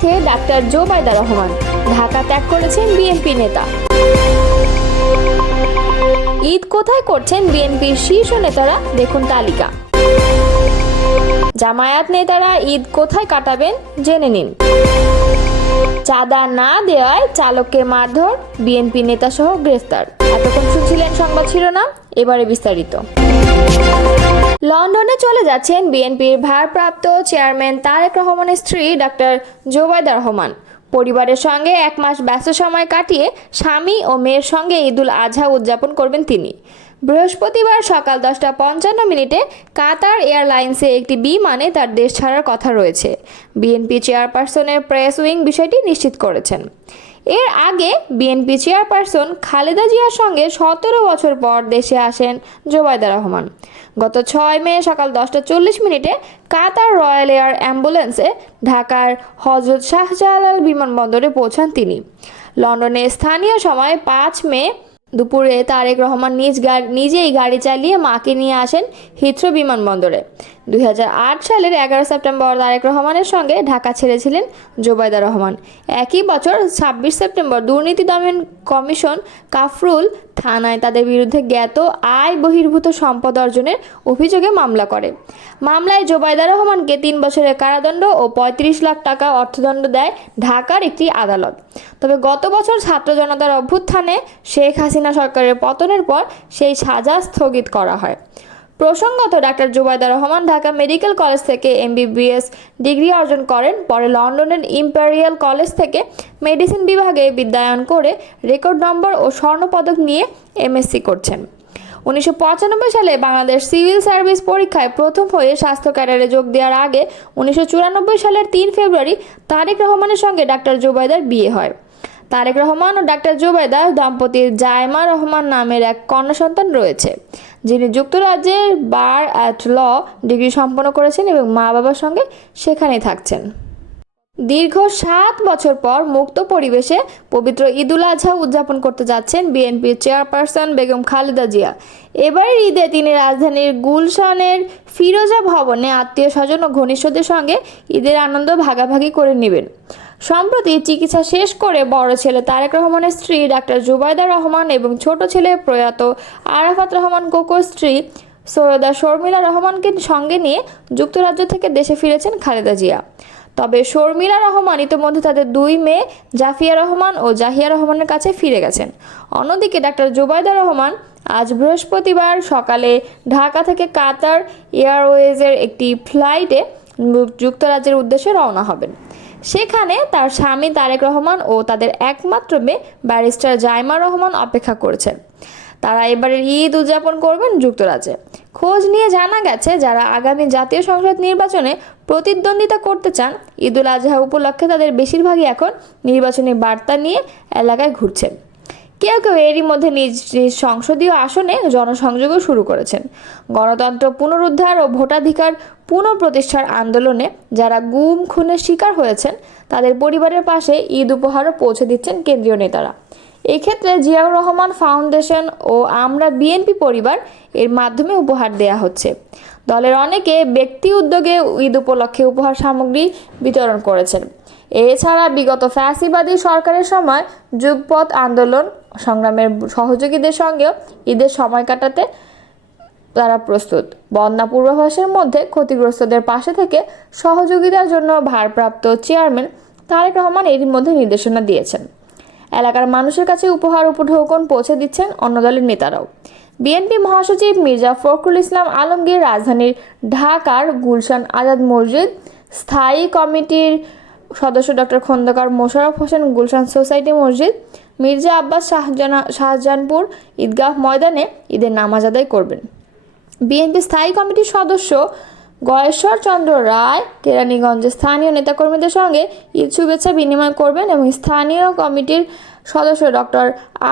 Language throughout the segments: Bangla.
পথে ডাক্তার জোবাইদা রহমান, ঢাকা ত্যাগ করেছেন বিএনপি নেতা। ঈদ কোথায় করছেন বিএনপির শীর্ষ নেতারা, দেখুন তালিকা। জামায়াত নেতারা ঈদ কোথায় কাটাবেন জেনে নিন। চাঁদা না দেওয়ায় চালককে মারধর, বিএনপি নেতা সহ গ্রেফতার। এতক্ষণ শুনছিলেন সংবাদ শিরোনাম, এবারে বিস্তারিত। লন্ডনে চলে যাচ্ছেন বিএনপির ভারপ্রাপ্ত চেয়ারম্যান তারেক রহমানের স্ত্রী ডাক্তার জোবাইদা রহমান। পরিবারের সঙ্গে এক মাস ব্যস্ত সময় কাটিয়ে স্বামী ও মেয়ের সঙ্গে ঈদুল আজহা উদযাপন করবেন তিনি। বৃহস্পতিবার সকাল 10:55 কাতার এয়ারলাইন্সে একটি বিমানে তার দেশ ছাড়ার কথা রয়েছে। বিএনপি চেয়ারপারসনের প্রেস উইং বিষয়টি নিশ্চিত করেছেন। এর আগে বিএনপি চেয়ারপারসন খালেদা জিয়ার সঙ্গে 17 বছর পর দেশে আসেন জোবাইদা রহমান। গত 6 মে সকাল 10:40 কাতার রয়্যাল এয়ার অ্যাম্বুলেন্সে ঢাকার হজরত শাহজালাল বিমানবন্দরে পৌঁছান তিনি। লন্ডনে স্থানীয় সময় 5 মে দুপুরে তারেক রহমান নিজেই গাড়ি চালিয়ে মাকে নিয়ে আসেন হিথ্রো বিমানবন্দরে। 2008 সালের 11 সেপ্টেম্বর তারেক রহমানের সঙ্গে ঢাকা ছেড়েছিলেন জোবাইদা রহমান। একই বছর 26 সেপ্টেম্বর দুর্নীতি দমন কমিশন কাফরুল থানায় তাদের বিরুদ্ধে জ্ঞাত আয় বহির্ভূত সম্পদ অর্জনের অভিযোগে মামলা করে। মামলায় জোবাইদা রহমানকে 3 বছরের কারাদণ্ড ও 35 লাখ টাকা অর্থদণ্ড দেয় ঢাকার একটি আদালত। তবে গত বছর ছাত্র জনতার অভ্যুত্থানে শেখ হাসিনা সরকারের পতনের পর সেই সাজা স্থগিত করা হয়। প্রসঙ্গত, doctor Zubaida Rahman Dhaka medical college থেকে MBBS ডিগ্রি অর্জন করেন। পরে লন্ডনের ইম্পেরিয়াল কলেজ থেকে মেডিসিন বিভাগে বিদ্যায়ন করে রেকর্ড নম্বর ও স্বর্ণপদক নিয়ে MSc করছেন। 1995 সালে বাংলাদেশ সিভিল সার্ভিস পরীক্ষায় প্রথম হয়ে স্বাস্থ্য ক্যাডারে যোগ দেওয়ার আগে 1994 সালের 3 ফেব্রুয়ারি তারেক রহমানের সঙ্গে ডাক্তার জোবাইদার বিয়ে হয়। তারেক রহমান ও ডাক্তার জোবাইদা দম্পতির জায়মা রহমান নামের এক কন্যা সন্তান রয়েছে, যিনি যুক্তরাজ্যের বার অ্যাট ল ডিগ্রি সম্পন্ন করেছেন এবং মা বাবার সঙ্গে সেখানেই থাকছেন। দীর্ঘ 7 বছর পর মুক্ত পরিবেশে পবিত্র ঈদুল আজহা উদযাপন করতে যাচ্ছেন বিএনপির চেয়ারপারসন বেগম খালেদা জিয়া। এবারের ঈদে তিনি রাজধানীর গুলশানের ফিরোজা ভবনে আত্মীয় স্বজন ও ঘনিষ্ঠদের সঙ্গে ঈদের আনন্দ ভাগাভাগি করে নেবেন। সম্প্রতি চিকিৎসা শেষ করে বড় ছেলে তারেক রহমানের স্ত্রী ডাক্তার জোবাইদা রহমান এবং ছোট ছেলে প্রয়াত আরাফাত রহমান কোকোর স্ত্রী সৈয়দা শর্মিলা রহমানকে সঙ্গে নিয়ে যুক্তরাজ্য থেকে দেশে ফিরেছেন খালেদা জিয়া। তবে শর্মিলা রহমান ইতিমধ্যে তাদের 2 মেয়ে জাফিয়া রহমান ও জাহিয়া রহমানের কাছে ফিরে গেছেন। অন্যদিকে ডাক্তার জোবাইদা রহমান আজ বৃহস্পতিবার সকালে ঢাকা থেকে কাতার এয়ারওয়েজের একটি ফ্লাইটে যুক্তরাজ্যের উদ্দেশ্যে রওনা হবেন। সেখানে তার স্বামী তারেক রহমান ও তাদের একমাত্র মেয়ে ব্যারিস্টার জাইমা রহমান অপেক্ষা করছেন। তারা এবারের ঈদ উদযাপন করবেন যুক্তরাজ্যে। খোঁজ নিয়ে জানা গেছে, যারা আগামী জাতীয় সংসদ নির্বাচনে প্রতিদ্বন্দ্বিতা করতে চান, ঈদুল আজহা উপলক্ষে তাদের বেশিরভাগই এখন নির্বাচনী বার্তা নিয়ে এলাকায় ঘুরছেন। কেউ কেউ এরই মধ্যে নিজ নিজ সংসদীয় আসনে জনসংযোগও শুরু করেছেন। গণতন্ত্র পুনরুদ্ধার ও ভোটাধিকার পুনঃপ্রতিষ্ঠার আন্দোলনে যারা গুম খুনের শিকার হয়েছেন, তাদের পরিবারের পাশে ঈদ উপহারও পৌঁছে দিচ্ছেন কেন্দ্রীয় নেতারা। এক্ষেত্রে জিয়াউর রহমান ফাউন্ডেশন ও আমরা বিএনপি পরিবার এর মাধ্যমে উপহার দেয়া হচ্ছে। দলের অনেকে ব্যক্তি উদ্যোগে ঈদ উপলক্ষে উপহার সামগ্রী বিতরণ করেছেন। এছাড়া বিগত ফ্যাসিবাদী সরকারের সময় যুগপৎ আন্দোলন সংগ্রামের সহযোগীদের সঙ্গেও ঈদের সময় কাটাতে তারা প্রস্তুত। বন্যা পূর্বাভাসের মধ্যে ক্ষতিগ্রস্তদের পাশে থেকে সহযোগিতার জন্য ভারপ্রাপ্ত চেয়ারম্যান তারেক রহমান এরই মধ্যে নির্দেশনা দিয়েছেন। এলাকার মানুষের কাছে উপহার উপঢৌকন পৌঁছে দিচ্ছেন অন্য দলের নেতারাও। বিএনপি মহাসচিব মির্জা ফখরুল ইসলাম আলমগীর রাজধানীর ঢাকার গুলশান আজাদ মসজিদ স্থায়ী কমিটির সদস্য ডক্টর খন্দকার মোশাররফ হোসেন গুলশান সোসাইটি মসজিদ মির্জা আব্বাস শাহজাহানপুর ঈদগাহ ময়দানে ঈদের নামাজ আদায় করবেন। বিএনপি স্থায়ী কমিটির সদস্য গয়েশ্বর চন্দ্র রায় কেরানীগঞ্জে স্থানীয় নেতাকর্মীদের সঙ্গে ঈদ শুভেচ্ছা বিনিময় করবেন এবং স্থানীয় কমিটির সদস্য ডক্টর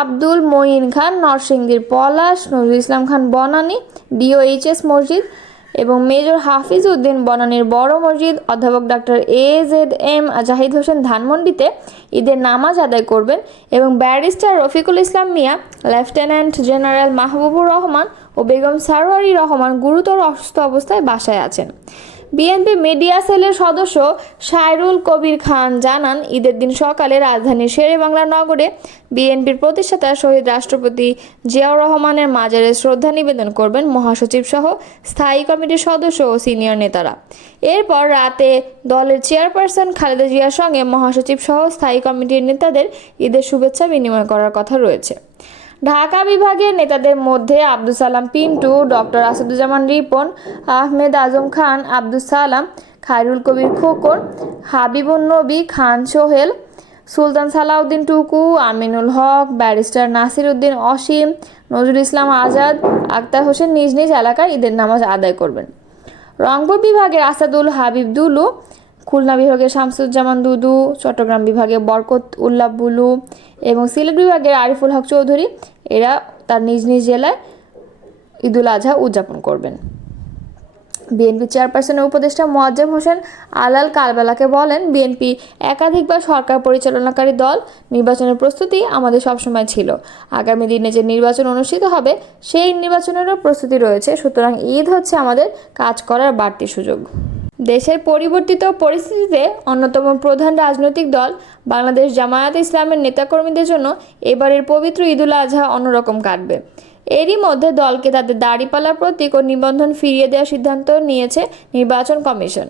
আব্দুল মঈন খান নরসিংদীর পলাশ, নজরুল ইসলাম খান বনানী DOHS মসজিদ এবং মেজর হাফিজ উদ্দিন বনানীর বড় মসজিদ, অধ্যাপক ডক্টর AZM জাহিদ হোসেন ধানমন্ডিতে ঈদের নামাজ আদায় করবেন এবং barrister Rafiqul Islam Mia, lieutenant general Mahbubur Rahman ও বেগম সারোয়ারি রহমান গুরুতর অসুস্থ অবস্থায় বাসায় আছেন। বিএনপি মিডিয়া সেলের সদস্য সাইরুল কবির খান জানান, ঈদের দিন সকালে রাজধানীর শেরেবাংলা নগরে বিএনপির প্রতিষ্ঠাতা শহীদ রাষ্ট্রপতি জিয়াউর রহমানের মাজারে শ্রদ্ধা নিবেদন করবেন মহাসচিব সহ স্থায়ী কমিটির সদস্য ও সিনিয়র নেতারা। এরপর রাতে দলের চেয়ারপারসন খালেদা জিয়ার সঙ্গে মহাসচিব সহ স্থায়ী কমিটির নেতাদের ঈদের শুভেচ্ছা বিনিময় করার কথা রয়েছে। ঢাকা বিভাগের নেতাদের মধ্যে আব্দুল সালাম পিন্টু, ডক্টর আসাদুজ্জামান রিপন, আহমেদ আজম খান, আব্দুল সালাম, খায়রুল কবির খোকন, হাবিবুন নবী খান সোহেল, সুলতান সালাউদ্দিন টুকু, আমিনুল হক, ব্যারিস্টার নাসির উদ্দিন অসীম, নজরুল ইসলাম আজাদ, আক্তার হোসেন নিজ নিজ এলাকায় ঈদের নামাজ আদায় করবেন। রংপুর বিভাগের আসাদুল হাবিব দুলু, খুলনা বিভাগের শামসুজ্জামান দুদু, চট্টগ্রাম বিভাগে বরকত উল্লাহ বুলু এবং সিলেট বিভাগের আরিফুল হক চৌধুরী এরা তার নিজ নিজ জেলায় ঈদুল আজহা উদযাপন করবেন। বিএনপি চেয়ারপারসনের উপদেষ্টা মোয়াজ্জেম হোসেন আলাল কালবেলাকে বলেন, বিএনপি একাধিকবার সরকার পরিচালনাকারী দল, নির্বাচনের প্রস্তুতি আমাদের সবসময় ছিল। আগামী দিনে যে নির্বাচন অনুষ্ঠিত হবে সেই নির্বাচনেরও প্রস্তুতি রয়েছে। সুতরাং ঈদ হচ্ছে আমাদের কাজ করার বাড়তি সুযোগ। দেশের পরিবর্তিত পরিস্থিতিতে অন্যতম প্রধান রাজনৈতিক দল বাংলাদেশ জামায়াতে ইসলামের নেতাকর্মীদের জন্য এবারের পবিত্র ঈদুল আজহা অন্যরকম কাটবে। এরই মধ্যে দলকে তাদের দাড়িপাল্লা প্রতীক ও নিবন্ধন ফিরিয়ে দেওয়ার সিদ্ধান্ত নিয়েছে নির্বাচন কমিশন।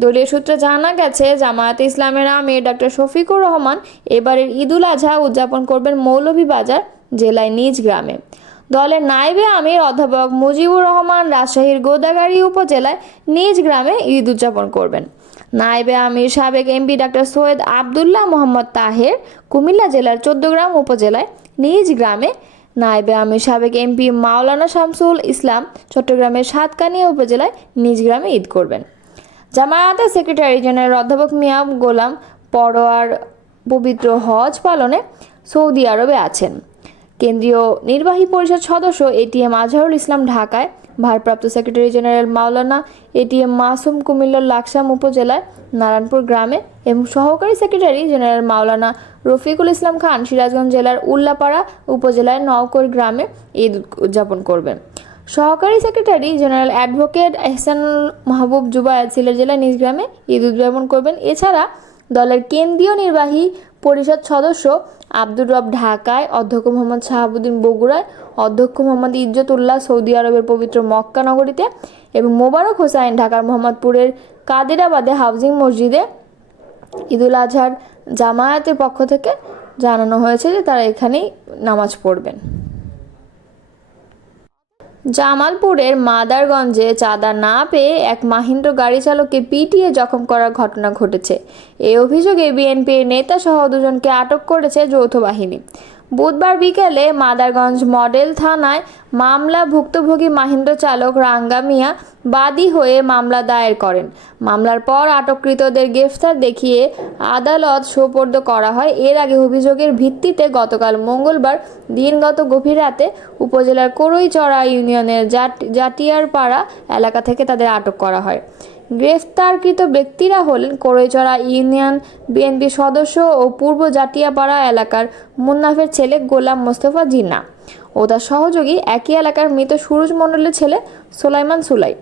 দলীয় সূত্রে জানা গেছে, জামায়াতে ইসলামের আমির ডক্টর শফিকুর রহমান এবারের ঈদুল আজহা উদযাপন করবেন মৌলভীবাজার জেলায় নিজ গ্রামে। দলের নায়েবে আমির অধ্যাপক মুজিবুর রহমান রাজশাহীর গোদাগাড়ী উপজেলায় নিজ গ্রামে ঈদ উদযাপন করবেন। নায়েবে আমির সাবেক এমপি ডক্টর সৈয়দ আবদুল্লাহ মোহাম্মদ তাহের কুমিল্লা জেলার 14 উপজেলায় নিজ গ্রামে, নায়েবে আমির সাবেক এমপি মাওলানা শামসুল ইসলাম চট্টগ্রামের সাতকানিয়া উপজেলায় নিজ গ্রামে ঈদ করবেন। জামায়াতের সেক্রেটারি জেনারেল অধ্যাপক মিয়া গোলাম পরোয়ার পবিত্র হজ পালনে সৌদি আরবে আছেন। কেন্দ্রীয় নির্বাহী পরিষদ সদস্য এটিএম আজহারুল ইসলাম ঢাকায়, ভারপ্রাপ্ত সেক্রেটারি জেনারেল মাওলানা এটিএম মাসুম কুমিল্লার লাকসাম উপজেলায় নারায়ণপুর গ্রামে এবং সহকারী সেক্রেটারি জেনারেল মাওলানা রফিকুল ইসলাম খান সিরাজগঞ্জ জেলার উল্লাপাড়া উপজেলায় নওকর গ্রামে ঈদ উদযাপন করবেন। সহকারী সেক্রেটারি জেনারেল অ্যাডভোকেট এহসানুল মাহবুব জুবায়েদ সিলেট জেলার নিজ গ্রামে ঈদ উদযাপন করবেন। এছাড়া দলের কেন্দ্রীয় নির্বাহী পরিষদ সদস্য আব্দুর রব ঢাকায়, অধ্যক্ষ মোহাম্মদ শাহাবুদ্দিন বগুড়ায়, অধ্যক্ষ মোহাম্মদ ইজ্জতুল্লাহ সৌদি আরবের পবিত্র মক্কা নগরীতে এবং মোবারক হোসাইন ঢাকার মোহাম্মদপুরের কাদিরাবাদে হাউজিং মসজিদে ঈদুল আজহার জামায়াতের পক্ষ থেকে জানানো হয়েছে যে তারা এখানেই নামাজ পড়বেন। জামালপুরের মাদারগঞ্জে চাঁদা না পেয়ে এক মাহিন্দ্র গাড়ি চালককে পিটিয়ে জখম করার ঘটনা ঘটেছে। এই অভিযোগে বিএনপির নেতা সহ দুজনকে আটক করেছে যৌথ বাহিনী। বুধবার বিকেলে মাদারগঞ্জ মডেল থানায় মামলা ভুক্তভোগী মাহিন্দ্র চালক রাঙ্গা মিয়া বাদী হয়ে মামলা দায়ের করেন। মামলার পর আটককৃতদের গ্রেফতার দেখিয়ে আদালত সোপর্দ করা হয়। এর আগে অভিযোগের ভিত্তিতে গতকাল মঙ্গলবার দিনগত গভীর রাতে উপজেলার করইচড়া ইউনিয়নের জাটিয়ারপাড়া এলাকা থেকে তাদের আটক করা হয়। গ্রেফতারকৃত ব্যক্তিরা হলেন করইচড়া ইউনিয়ন বিএনপি সদস্য ও পূর্ব জাটিয়াপাড়া এলাকার মুন্নাফের ছেলে গোলাম মোস্তফা জিন্না ও তার সহযোগী একই এলাকার মৃত সুরজ মণ্ডলের ছেলে সোলাইমান সুলাই।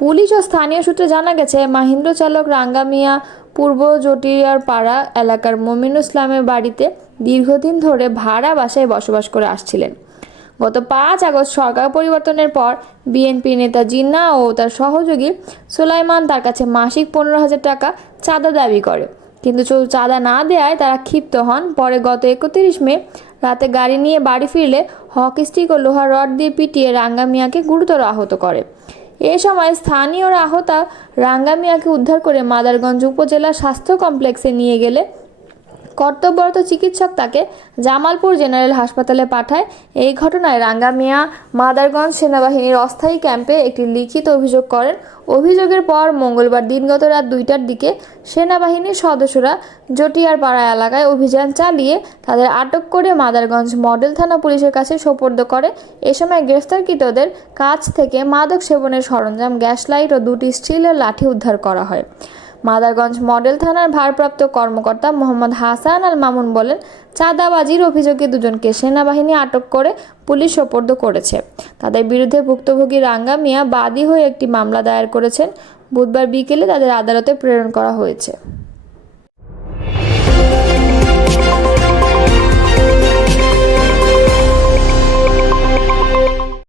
পুলিশ ও স্থানীয় সূত্রে জানা গেছে, মাহিন্দ্র চালক রাঙ্গা মিয়া পূর্ব জটিয়ারপাড়া এলাকার মমিনুল ইসলামের বাড়িতে দীর্ঘদিন ধরে ভাড়া বাসায় বসবাস করে আসছিলেন। গত 5 আগস্ট সরকার পরিবর্তনের পর বিএনপি নেতা জিন্না ও তার সহযোগী সুলাইমান তার কাছে মাসিক 15,000 টাকা চাঁদা দাবি করে, কিন্তু চাঁদা না দেওয়ায় তারা ক্ষিপ্ত হন। পরে গত 31 মে রাতে গাড়ি নিয়ে বাড়ি ফিরলে হকি স্টিক ও লোহার রড দিয়ে পিটিয়ে রাঙ্গা মিয়াকে গুরুতর আহত করে। এ সময় স্থানীয়রা আহত রাঙ্গা মিয়াকে উদ্ধার করে মাদারগঞ্জ উপজেলা স্বাস্থ্য কমপ্লেক্সে নিয়ে গেলে কর্তব্যরত চিকিৎসক তাকে জামালপুর জেনারেল হাসপাতালে পাঠায়। এই ঘটনায় রাঙ্গা মিয়া মাদারগঞ্জ সেনাবাহিনীর অস্থায়ী ক্যাম্পে একটি লিখিত অভিযোগ করেন। অভিযোগের পর মঙ্গলবার দিনগত রাত 2টার দিকে সেনাবাহিনীর সদস্যরা জটিয়ারপাড়া এলাকায় অভিযান চালিয়ে তাদের আটক করে মাদারগঞ্জ মডেল থানা পুলিশের কাছে সোপর্দ করে। এ সময় গ্রেফতারকৃতদের কাছ থেকে মাদক সেবনের সরঞ্জাম, গ্যাস লাইট ও 2টি স্টিলের লাঠি উদ্ধার করা হয়। মাদারগঞ্জ মডেল থানার ভারপ্রাপ্ত কর্মকর্তা মোহাম্মদ হাসান আল মামুন বলেন, চাঁদাবাজির অভিযোগে দুজনকে সেনাবাহিনী আটক করে পুলিশ সোপর্দ করেছে। তাদের বিরুদ্ধে ভুক্তভোগী রাঙ্গা মিয়া বাদী হয়ে একটি মামলা দায়ের করেছেন। বুধবার বিকেলে তাদের আদালতে প্রেরণ করা হয়েছে।